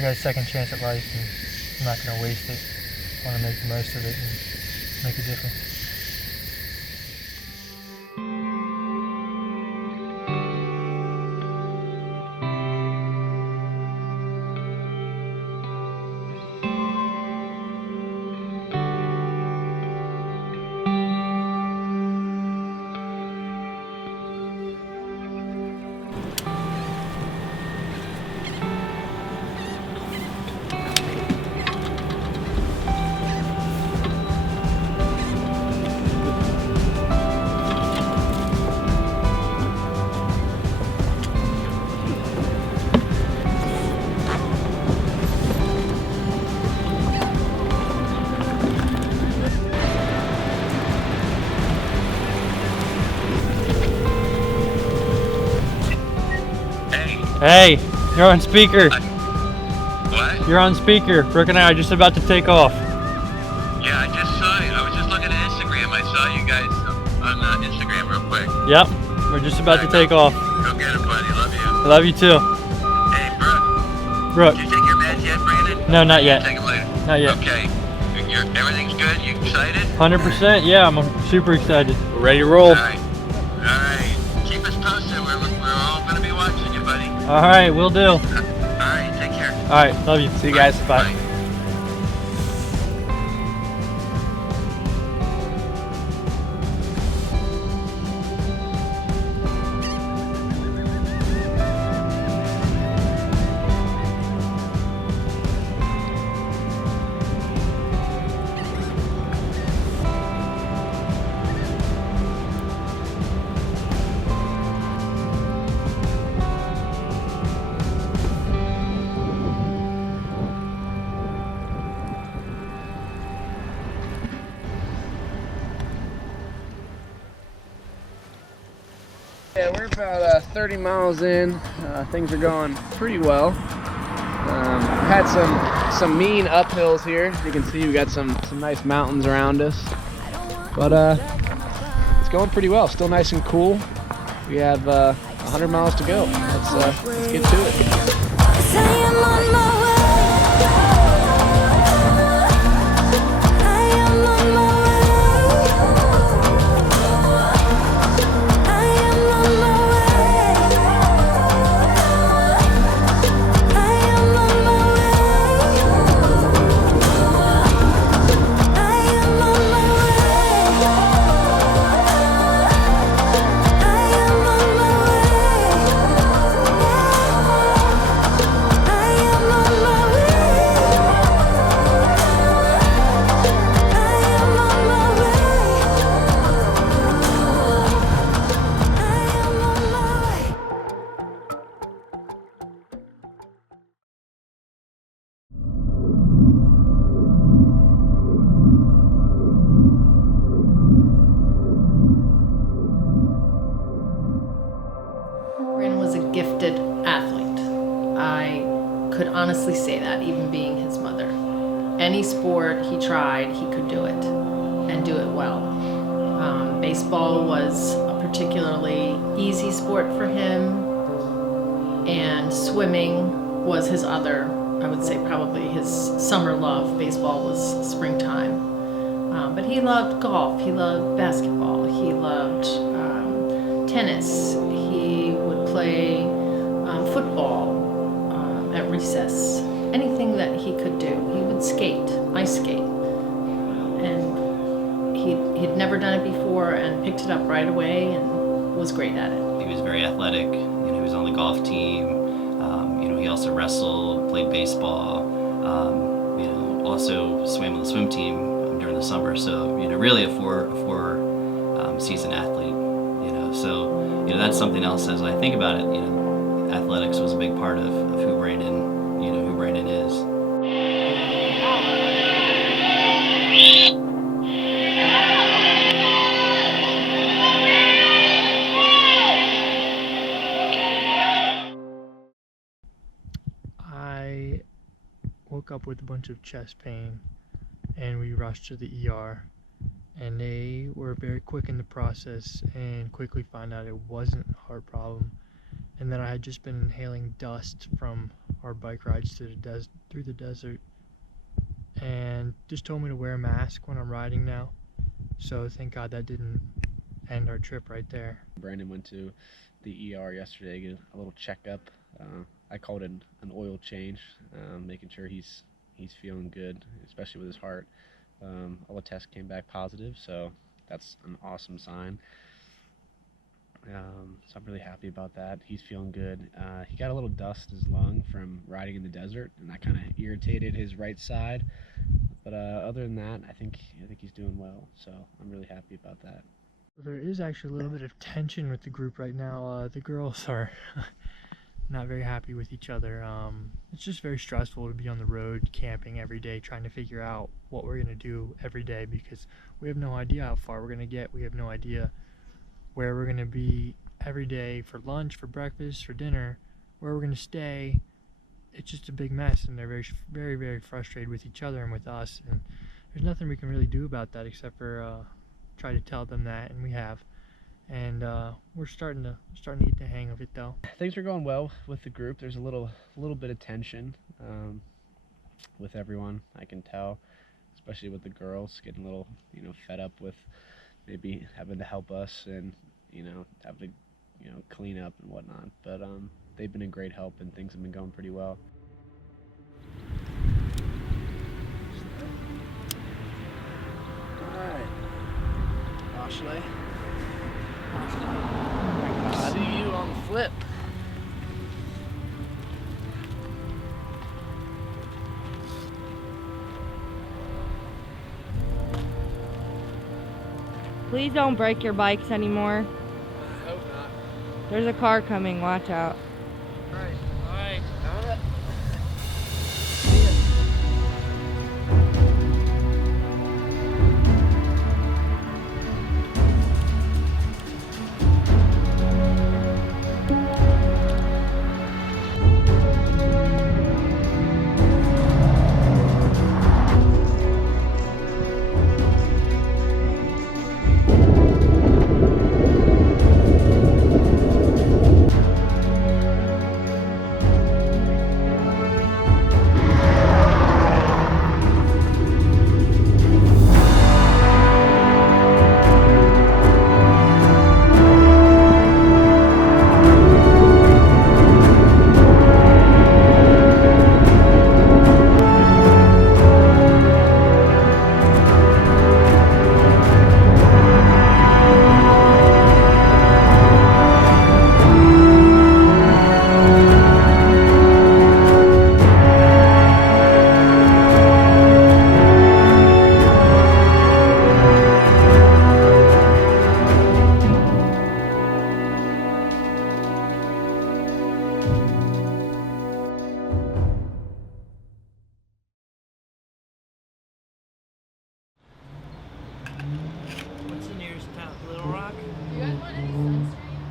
I got a second chance at life, and I'm not going to waste it. I want to make the most of it and make a difference. Hey, you're on speaker. What? You're on speaker. Brooke and I are just about to take off. Yeah, I just saw it. I was just looking at Instagram. I saw you guys on Instagram real quick. Yep, we're just about to take off. Go get it, buddy. Love you. I love you too. Hey, Brooke. did you take your meds yet, Brandon? No, not yet. Take them later. Not yet. Okay. Everything's good? You excited? 100%, yeah, I'm super excited. We're ready to roll. All right. Keep us posted. We're all going to be watching you, buddy. All right, will do. All right, take care. All right, love you. See you guys. Bye. Bye. Yeah, we're about 30 miles in. Things are going pretty well. Had some mean uphills here. You can see we got some nice mountains around us. But it's going pretty well. Still nice and cool. We have 100 miles to go. Let's get to it. Gifted athlete. I could honestly say that, even being his mother. Any sport he tried, he could do it, and do it well. Baseball was a particularly easy sport for him, and swimming was his other, I would say probably his summer love. Baseball was springtime. But he loved golf, he loved basketball, he loved tennis. He would play football at recess. Anything that he could do. He would skate, ice skate. And he'd never done it before and picked it up right away and was great at it. He was very athletic. He was on the golf team. He also wrestled, played baseball. Also swam on the swim team during the summer. So really a four season athlete. So that's something else as I think about it. Athletics was a big part of who Brandon is. I woke up with a bunch of chest pain, and we rushed to the ER. And they were very quick in the process and quickly found out it wasn't a heart problem, and that I had just been inhaling dust from our bike rides through the desert, and just told me to wear a mask when I'm riding now. So thank God that didn't end our trip right there. Brandon went to the ER yesterday to get a little checkup. I called it an oil change, making sure he's feeling good, especially with his heart. All the tests came back positive, so that's an awesome sign. So I'm really happy about that. He's feeling good. He got a little dust in his lung from riding in the desert, and that kind of irritated his right side. But other than that, I think he's doing well. So I'm really happy about that. There is actually a little bit of tension with the group right now. The girls are not very happy with each other. It's just very stressful to be on the road camping every day, trying to figure out what we're gonna do every day, because we have no idea how far we're gonna get. We have no idea where we're gonna be every day for lunch, for breakfast, for dinner, where we're gonna stay. It's just a big mess, and they're very, very, very frustrated with each other and with us. And there's nothing we can really do about that except for try to tell them that, and we have. And we're starting to get the hang of it, though. Things are going well with the group. There's a little bit of tension with everyone, I can tell, especially with the girls getting a little, fed up with maybe having to help us and, having to, clean up and whatnot. But they've been a great help, and things have been going pretty well. All right, Ashley. See you on the flip. Please don't break your bikes anymore. I hope not. There's a car coming, watch out. All right.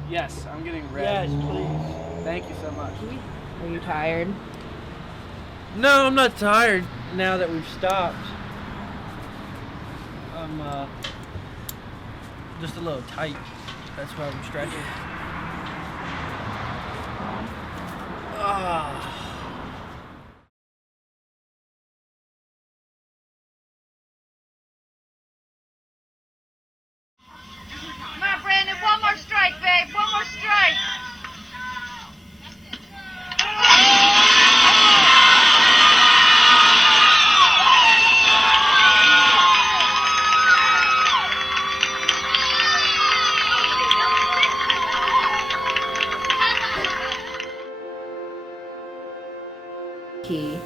Yes, I'm getting red. Yes, please. Thank you so much. Are you tired? No, I'm not tired now that we've stopped. I'm just a little tight. That's why I'm stretching. Ah. Come on, Brandon, one more strike, babe. One more strike. He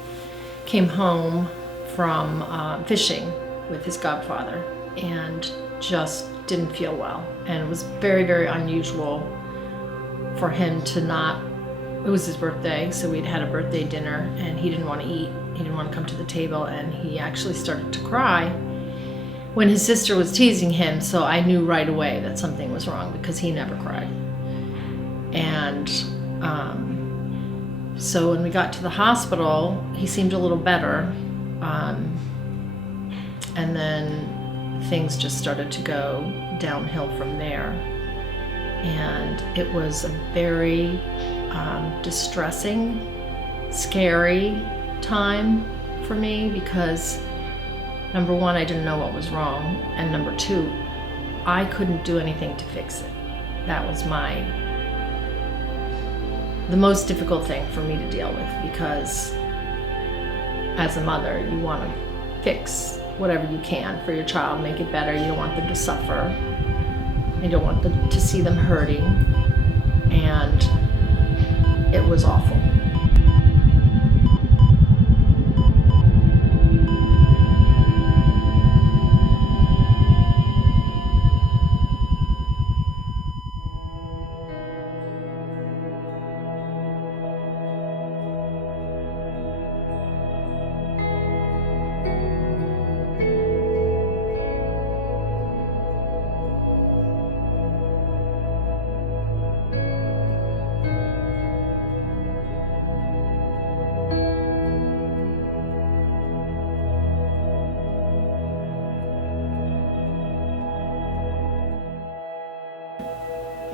came home from fishing with his godfather and just didn't feel well. And it was very, very unusual for him to not, it was his birthday, so we'd had a birthday dinner and he didn't want to eat. He didn't want to come to the table, and he actually started to cry when his sister was teasing him. So I knew right away that something was wrong because he never cried. And so when we got to the hospital, he seemed a little better. And then things just started to go downhill from there. And it was a very distressing scary time for me because number one, I didn't know what was wrong, and number two, I couldn't do anything to fix it. That was the most difficult thing for me to deal with, because as a mother, you want to fix whatever you can for your child, make it better. You don't want them to suffer. You don't want them to see them hurting. And it was awful.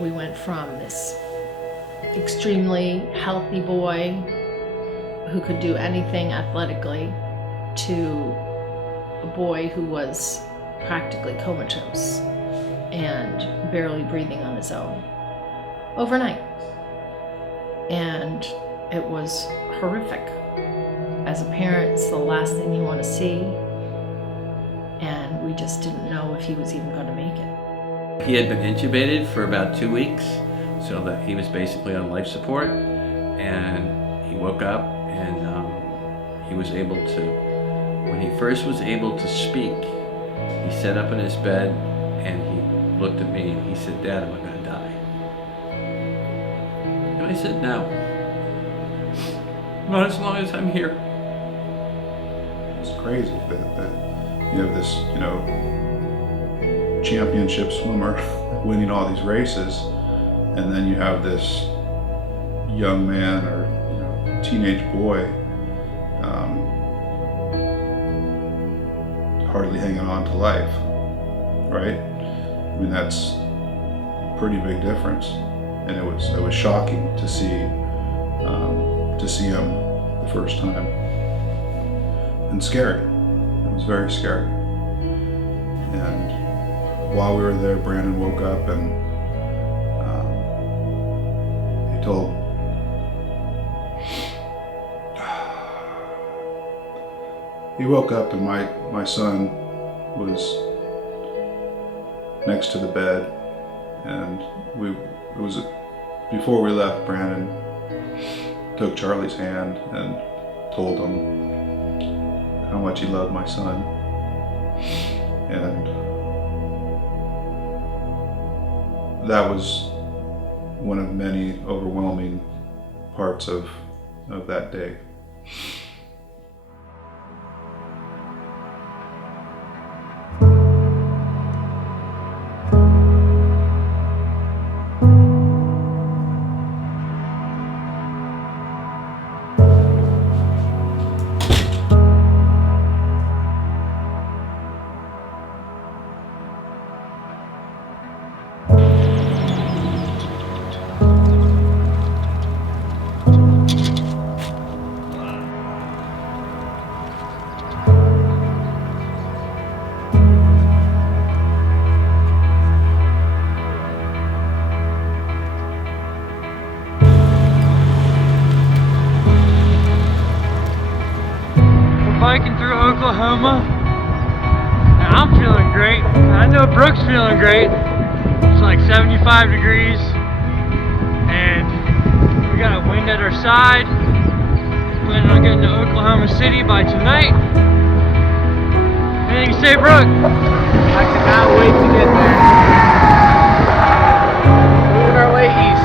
We went from this extremely healthy boy who could do anything athletically to a boy who was practically comatose and barely breathing on his own overnight. And it was horrific. As a parent, it's the last thing you want to see. And we just didn't know if he was even going to make it. He had been intubated for about 2 weeks, so that he was basically on life support, and he woke up and he was able to, when he first was able to speak, he sat up in his bed and he looked at me and he said, "Dad, am I going to die?" And I said, "No. Not as long as I'm here." It's crazy that you have this, championship swimmer winning all these races, and then you have this young man or teenage boy hardly hanging on to life, right? I mean, that's a pretty big difference, and it was shocking to see him the first time, and scary. It was very scary. And while we were there, Brandon woke up and he woke up and my son was next to the bed, and before we left, Brandon took Charlie's hand and told him how much he loved my son. And that was one of many overwhelming parts of that day. Biking through Oklahoma, and I'm feeling great. I know Brooke's feeling great. It's like 75 degrees, and we got a wind at our side. Planning on getting to Oklahoma City by tonight. Anything to say, Brooke? I cannot wait to get there. Moving our way east.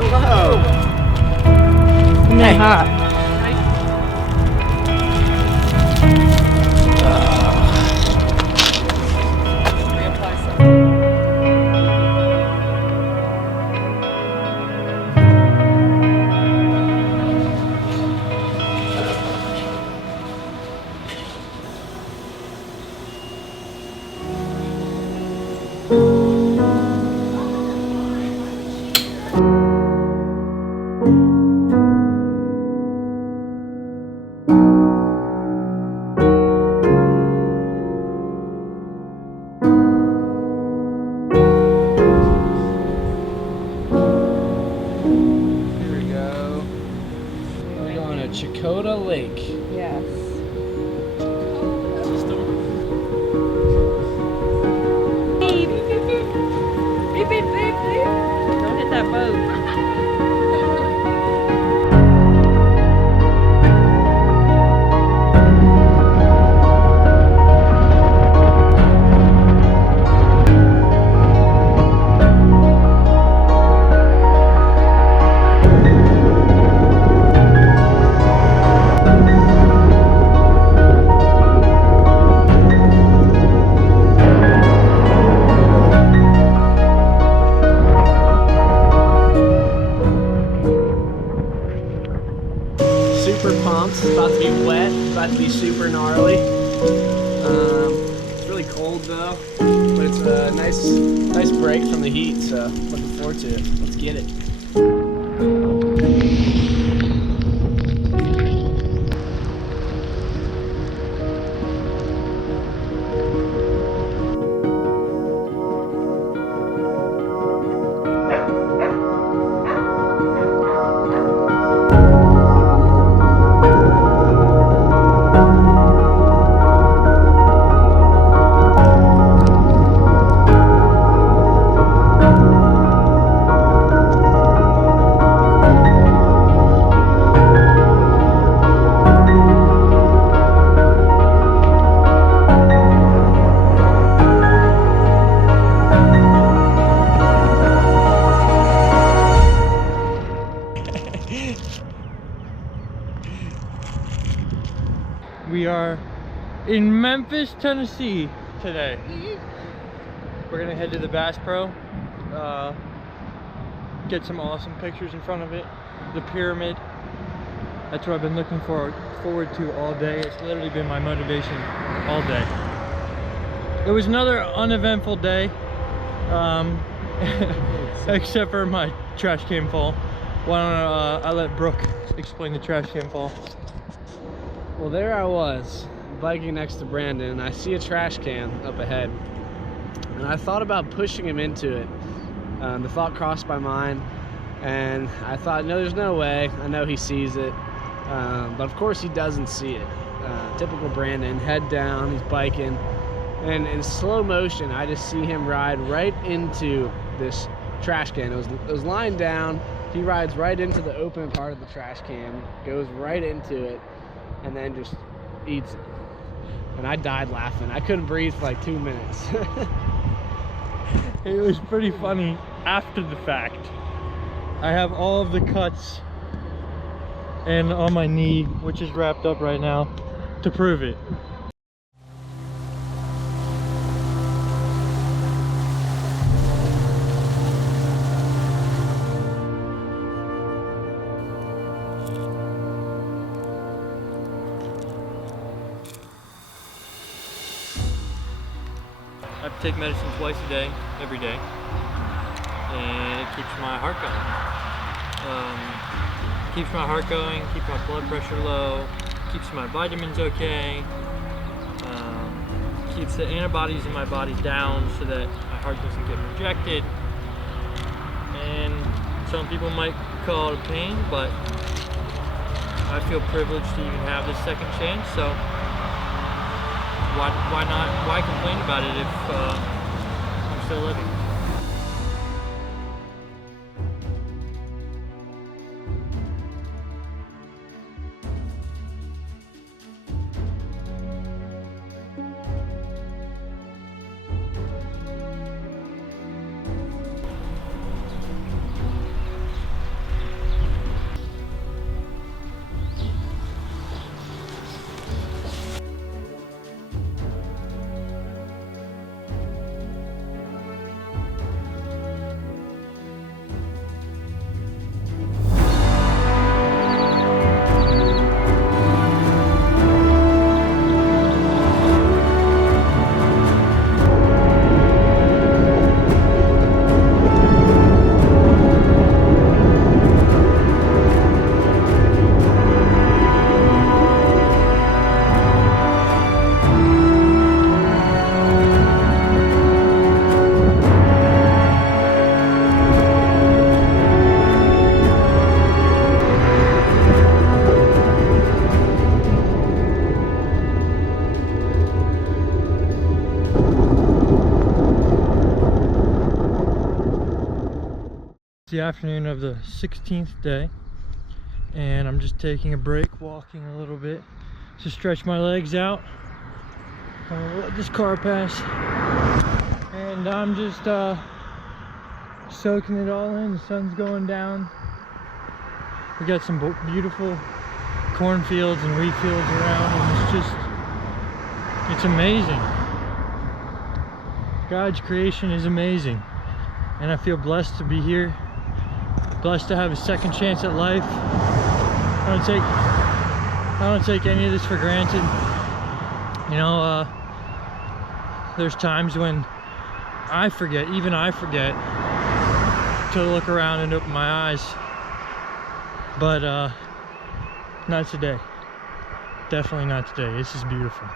Hello. Isn't that hot? Chakota Lake. Yes. Beep, beep, beep, beep. Beep, beep, beep, beep. Don't hit that boat. Super pumped. It's about to be wet. It's about to be super gnarly. It's really cold though, but it's a nice break from the heat. So looking forward to it. Let's get it. We are in Memphis, Tennessee today. We're gonna head to the Bass Pro, get some awesome pictures in front of it. The pyramid, that's what I've been looking forward to all day. It's literally been my motivation all day. It was another uneventful day, except for my trash can fall. Why don't I let Brooke explain the trash can fall. Well, there I was, biking next to Brandon, and I see a trash can up ahead. And I thought about pushing him into it. The thought crossed my mind, and I thought, no, there's no way. I know he sees it. But of course he doesn't see it. Typical Brandon, head down, he's biking. And in slow motion, I just see him ride right into this trash can. It was lying down. He rides right into the open part of the trash can, goes right into it, and then just eats it. And I died laughing. I couldn't breathe for like 2 minutes. It was pretty funny after the fact. I have all of the cuts and on my knee, which is wrapped up right now, to prove it. I take medicine twice a day, every day, and it keeps my heart going. Keeps my heart going, keeps my blood pressure low, keeps my vitamins okay, keeps the antibodies in my body down so that my heart doesn't get rejected. And some people might call it a pain, but I feel privileged to even have this second chance, so why not? Why complain about it if I'm still living? It's the afternoon of the 16th day, and I'm just taking a break, walking a little bit to stretch my legs out. I'm gonna let this car pass, and I'm just soaking it all in. The sun's going down. We got some beautiful cornfields and wheat fields around, and it's amazing. God's creation is amazing, and I feel blessed to be here. Blessed to have a second chance at life. I don't take any of this for granted. You know, there's times when I forget to look around and open my eyes, but not today. Definitely not today. This is beautiful.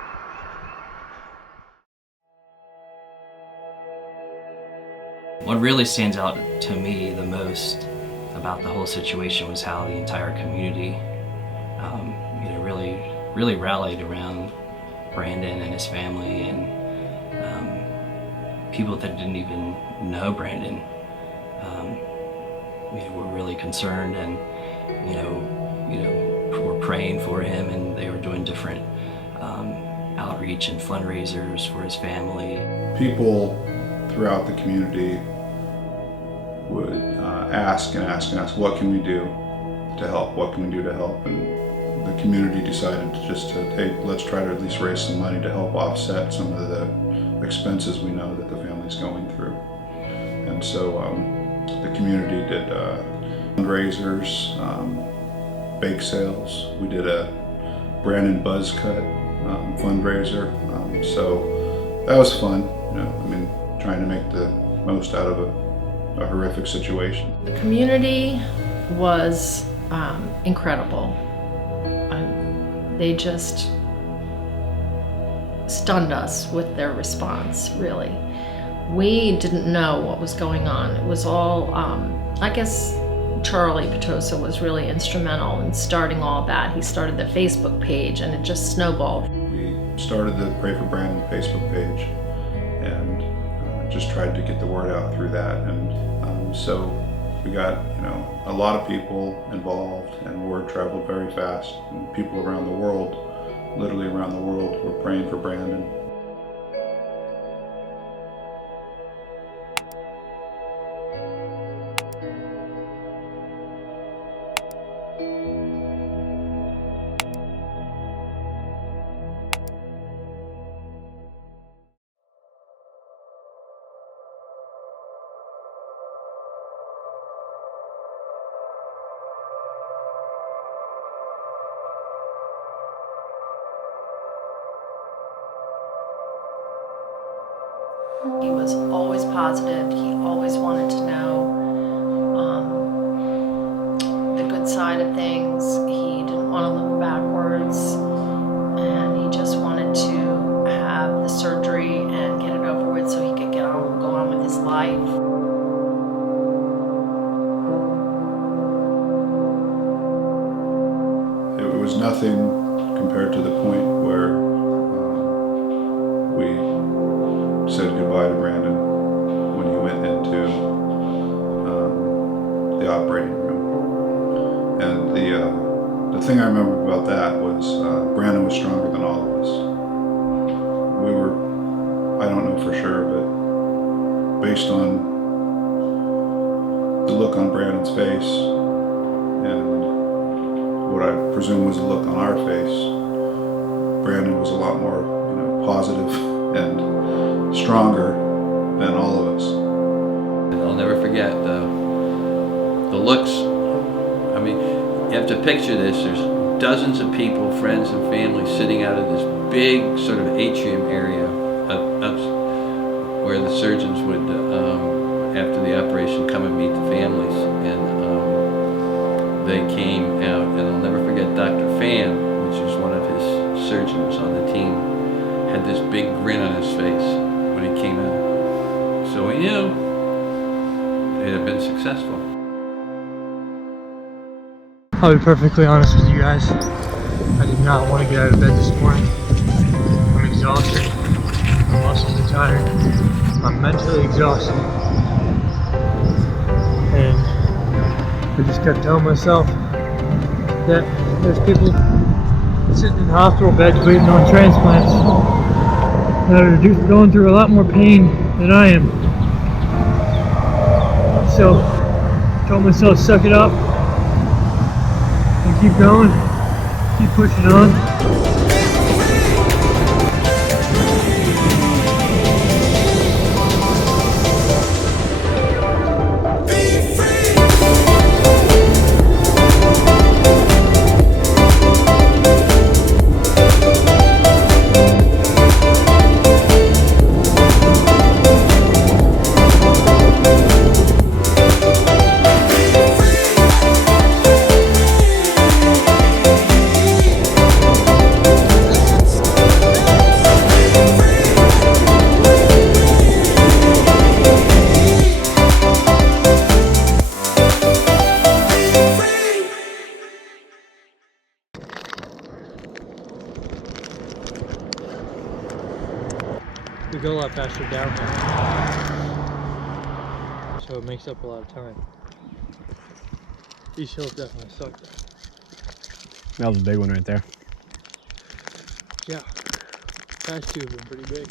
What really stands out to me the most about the whole situation was how the entire community, really rallied around Brandon and his family, and people that didn't even know Brandon, were really concerned, and were praying for him, and they were doing different outreach and fundraisers for his family. People throughout the community would ask, what can we do to help? What can we do to help? And the community decided hey, let's try to at least raise some money to help offset some of the expenses we know that the family's going through. And so the community did fundraisers, bake sales. We did a Brandon Buzz Cut fundraiser. So that was fun. Trying to make the most out of a horrific situation. The community was incredible. They just stunned us with their response, really. We didn't know what was going on. It was all, I guess Charlie Petosa was really instrumental in starting all that. He started the Facebook page, and it just snowballed. We started the Pray for Brandon Facebook page, and just tried to get the word out through that. And so we got a lot of people involved, and word traveled very fast, and people around the world, literally around the world, were praying for Brandon. He was always positive. He always wanted to know the good side of things. He didn't want to live backwards, and he just wanted to have the surgery and get it over with so he could go on with his life. It was nothing compared to the point where we said goodbye to Brandon when he went into the operating room. And the thing I remember about that was Brandon was stronger than all of us. We were, I don't know for sure, but based on the look on Brandon's face and what I presume was a look on our face, Brandon was a lot more, positive and stronger than all of us. I'll never forget the looks. You have to picture this. There's dozens of people, friends and family, sitting out of this big sort of atrium area up where the surgeons would, after the operation, come and meet the families. And they came out, and I'll never forget Dr. Pham, which was one of his surgeons on the team, had this big grin on his face when he came out. So we knew it had been successful. I'll be perfectly honest with you guys. I did not want to get out of bed this morning. I'm exhausted. My muscles are tired. I'm mentally exhausted. And I just kept telling myself that there's people sitting in hospital beds waiting on transplants that are going through a lot more pain than I am. So I told myself, suck it up and keep going, keep pushing on. We go a lot faster downhill, so it makes up a lot of time. These hills definitely suck though. That was a big one right there. Yeah, past two have been pretty big.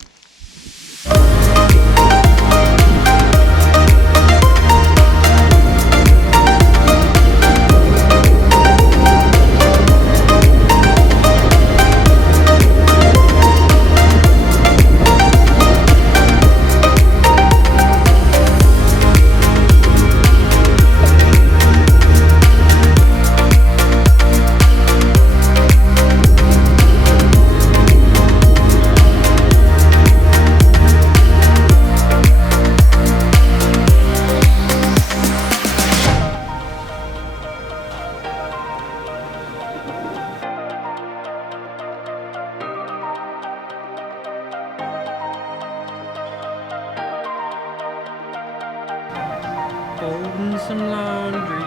Folding some laundry.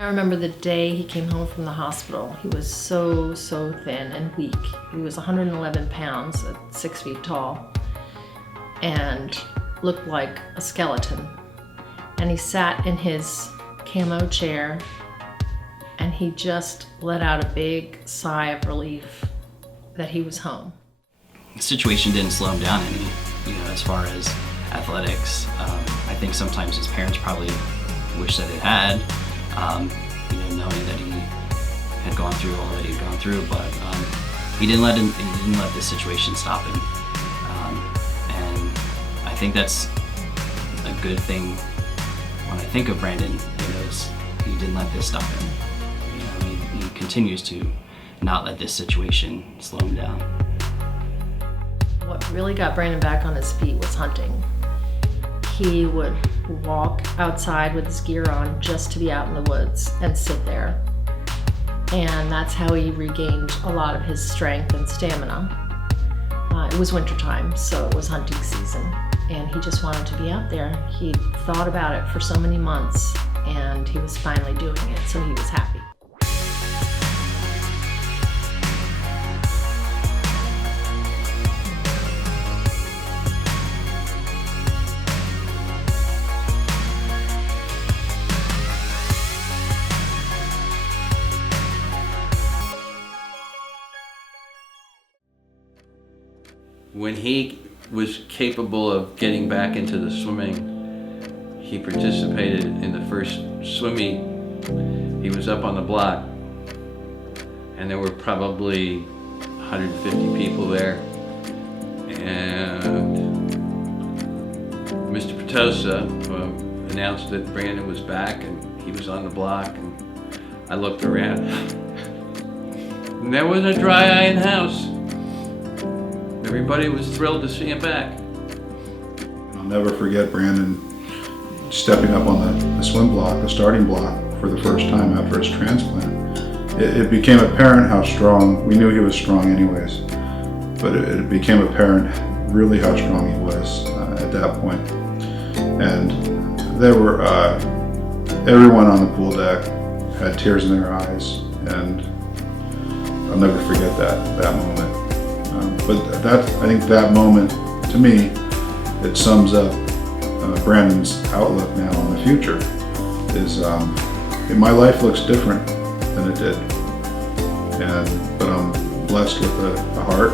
I remember the day he came home from the hospital. He was so thin and weak. He was 111 pounds at 6 feet tall and looked like a skeleton. And he sat in his camo chair and he just let out a big sigh of relief that he was home. The situation didn't slow him down any, as far as athletics. I think sometimes his parents probably wish that it had. Knowing that he had gone through all that he'd gone through, but he didn't let this situation stop him. And I think that's a good thing when I think of Brandon. Is he didn't let this stop him. He continues to not let this situation slow him down. What really got Brandon back on his feet was hunting. He would walk outside with his gear on just to be out in the woods and sit there. And that's how he regained a lot of his strength and stamina. It was wintertime, so it was hunting season, and he just wanted to be out there. He'd thought about it for so many months, and he was finally doing it, so he was happy. when he was capable of getting back into the swimming, he participated in the first swim meet. He was up on the block, and there were probably 150 people there. And Mr. Petosa announced that Brandon was back and he was on the block. And I looked around, and there wasn't a dry eye in the house. Everybody was thrilled to see him back. I'll never forget Brandon stepping up on the swim block, the starting block, for the first time after his transplant. It became apparent how strong, we knew he was strong anyways, but it became apparent really how strong he was at that point. And there were, everyone on the pool deck had tears in their eyes, and I'll never forget that moment. But I think that moment, to me, it sums up Brandon's outlook now on the future. Is my life looks different than it did, but I'm blessed with a heart.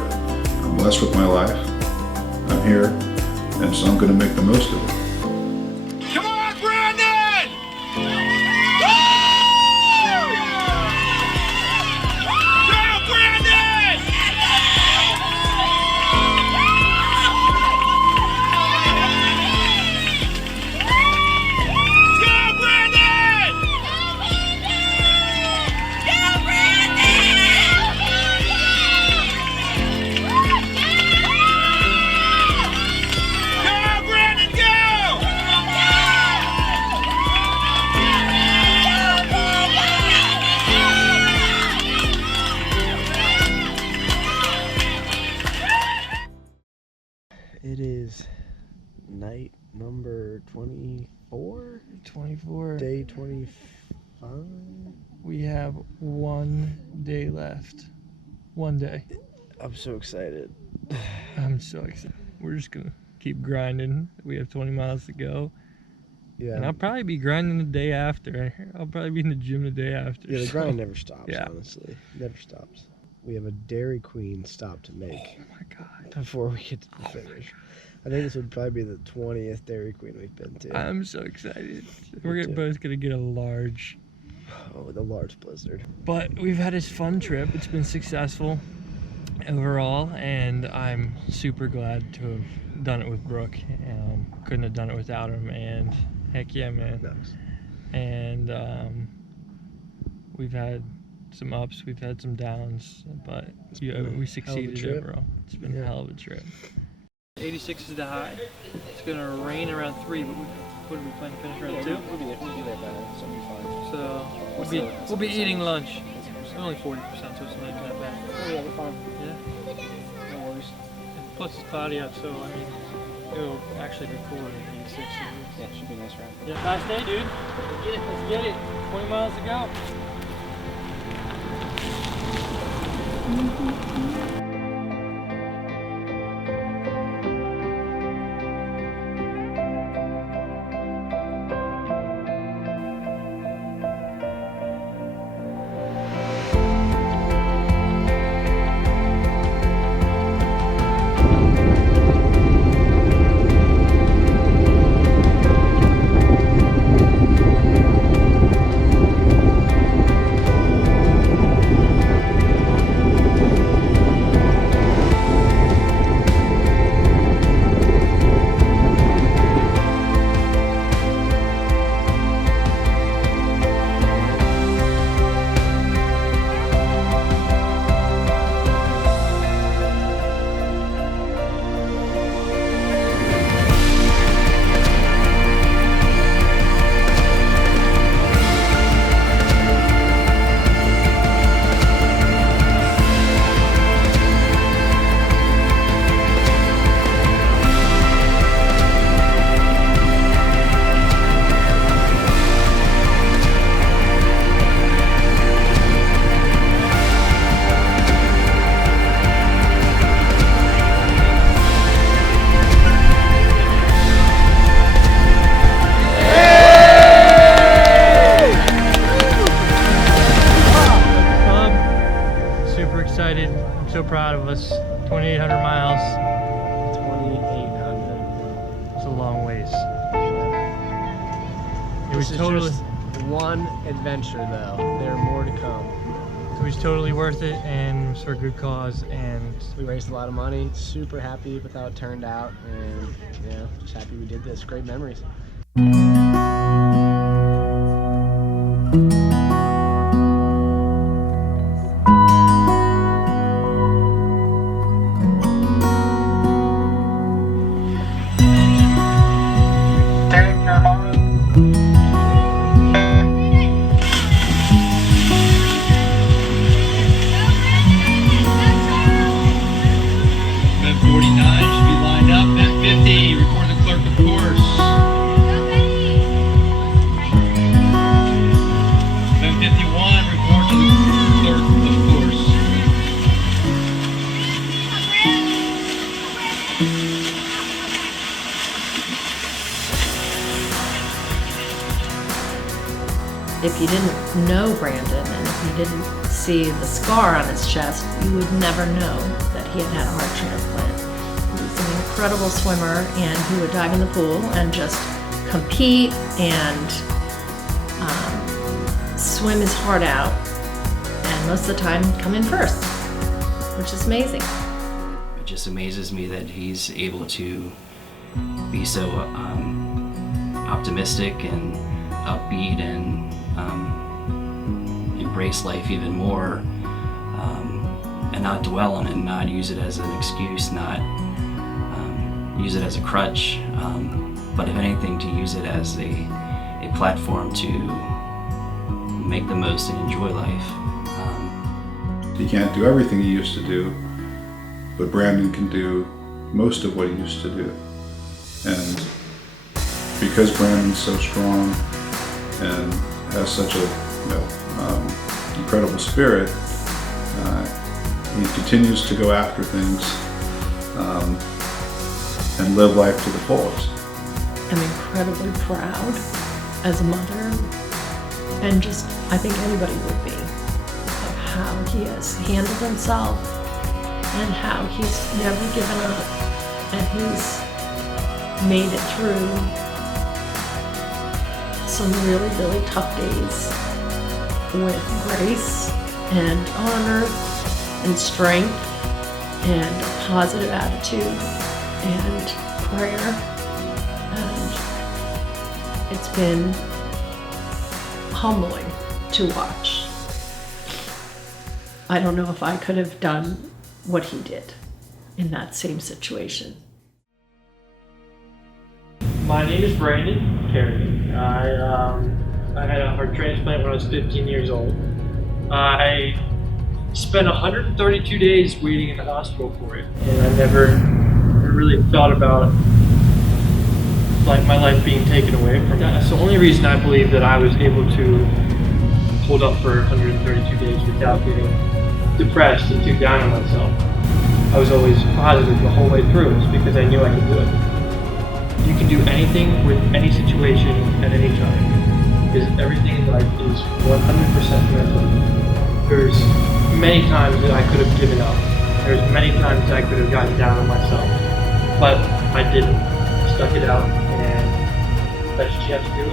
I'm blessed with my life. I'm here, and so I'm going to make the most of it. Come on, Brandon! Go, Brandon! It is night number 24? 24. Day 25? We have 1 day left. 1 day. I'm so excited. I'm so excited. We're just gonna keep grinding. We have 20 miles to go. Yeah. And I'll probably be grinding the day after. I'll probably be in the gym the day after. Yeah, the so. grind never stops, Yeah. honestly. Never stops. We have a Dairy Queen stop to make. Oh my god. Before we get to the finish. I think this would probably be the 20th Dairy Queen we've been to. I'm so excited. We're both gonna get a large. Oh, the large blizzard. But we've had a fun trip. It's been successful overall, and I'm super glad to have done it with Brooke. Couldn't have done it without him, and heck yeah, man. Nice. And we've had some ups, we've had some downs, but we succeeded overall. It's been a hell of a trip. 86 is the high. It's gonna rain around 3, but what are we planning to finish around 2? We'll be there by then, so we'll be fine. So we'll be eating lunch. It's only 40%, so it's not even that bad. Oh yeah, we're fine. Yeah. No worries. And plus it's cloudy out, so I mean it'll actually be cooler than 86. Yeah, it should be nice round. Yeah, nice day, dude. Let's get it. Let's get it. 20 miles to go. So proud of us. 2,800 miles. long ways. It was This is totally, just one adventure, though. There are more to come. it was totally worth it, and it was for a good cause. And We raised a lot of money. Super happy with how it turned out, and yeah, just happy we did this. Great memories. Bed 49 should be lined up. Bed 50, report the clerk of course. Bed 51, report to the clerk of course. If you didn't know Brandon and if you didn't see the scar on his chest, you would never know that he had had a heart transplant. He was an incredible swimmer, and he would dive in the pool and just compete and swim his heart out, and most of the time come in first, which is amazing. It just amazes me that he's able to be so optimistic and upbeat and embrace life even more, and not dwell on it, and not use it as an excuse, not use it as a crutch, but if anything, to use it as a platform to make the most and enjoy life. He can't do everything he used to do, but Brandon can do most of what he used to do. And because Brandon's so strong and has such a incredible spirit, he continues to go after things and live life to the fullest. I'm incredibly proud as a mother, and just, I think anybody would be, of how he has handled himself and how he's never given up, and he's made it through some really, really tough days with grace and honor and strength and a positive attitude and prayer, and it's been humbling to watch. I don't know if I could have done what he did in that same situation. my name is Brandon Kerrigan. I had a heart transplant when I was 15 years old. I spent 132 days waiting in the hospital for it, and I never really thought about like my life being taken away from me. That's the only reason I believe that I was able to hold up for 132 days without getting depressed and too down on myself. I was always positive the whole way through. It's because I knew I could do it. You can do anything with any situation at any time, because everything in life is 100% mental. There's many times that I could have given up. There's many times I could have gotten down on myself, but I didn't. I stuck it out, and that's what you have to do.